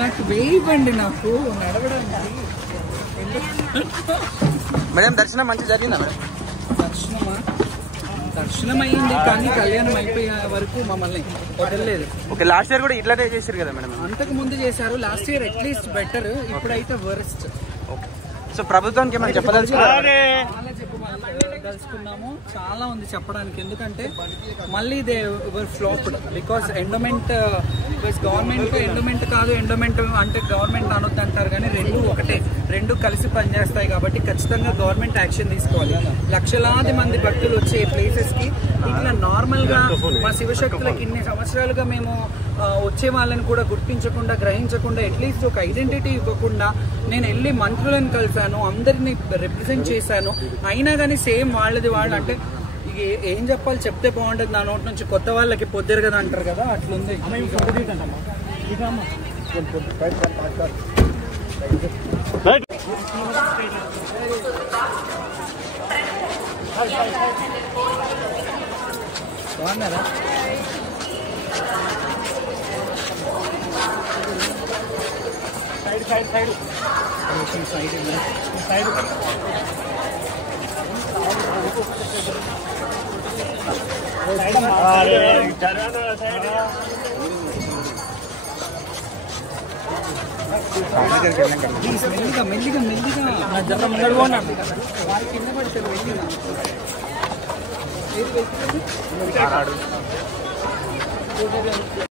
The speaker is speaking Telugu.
నాకు వేయబండి నాకు నడవడానికి. మేడం దర్శనం మంచిగా జరిగిందా మేడం? దర్శనం అయ్యింది కానీ కళ్యాణం అయిపోయే వరకు మమ్మల్ని వదలలేదు. ఓకే, లాస్ట్ ఇయర్ కూడా ఇట్లానే చేశారు కదా మేడం? అంతకు ముందు చేశారు, లాస్ట్ ఇయర్ అట్లీస్ట్ బెటర్, ఇప్పుడైతే వర్స్ట్. సో ప్రభుత్వానికి ఏమైనా చెప్పదలుచుకున్నాము, చాలా ఉంది చెప్పడానికి. ఎందుకంటే మళ్ళీ they were flopped because endowment government endowment కాదు, ఎండోమెంట్ అంటే గవర్నమెంట్ అనొద్దు అంటారు కానీ రెండు ఒకటే, రెండు కలిసి పనిచేస్తాయి. కాబట్టి ఖచ్చితంగా గవర్నమెంట్ యాక్షన్ తీసుకోవాలి. లక్షలాది మంది భక్తులు వచ్చే ప్లేసెస్ కి ఇట్లా నార్మల్ గా మా శివశక్తులకు ఇన్ని సంవత్సరాలుగా మేము వచ్చే వాళ్ళని కూడా గుర్తించకుండా, గ్రహించకుండా, అట్లీస్ట్ ఒక ఐడెంటిటీ ఇవ్వకుండా నేను వెళ్ళి మంత్రులను కలిశాను, అందరినీ రిప్రజెంట్ చేశాను. అయినా కానీ సేమ్ వాళ్ళది వాళ్ళు అంటే ఇక ఏం చెప్పాలి, చెప్తే బాగుంటుంది. నా నోటి నుంచి కొత్త వాళ్ళకి పొద్దురు కదా అంటారు కదా, అట్లుంది. బాగున్నారా? సైడ్ సైడ్ సైడ్ మెల్లిగా మెల్లిగా మెల్లిగా జర ముందడుకోండి. వాళ్ళు కింద పడతారు. మెల్లిగా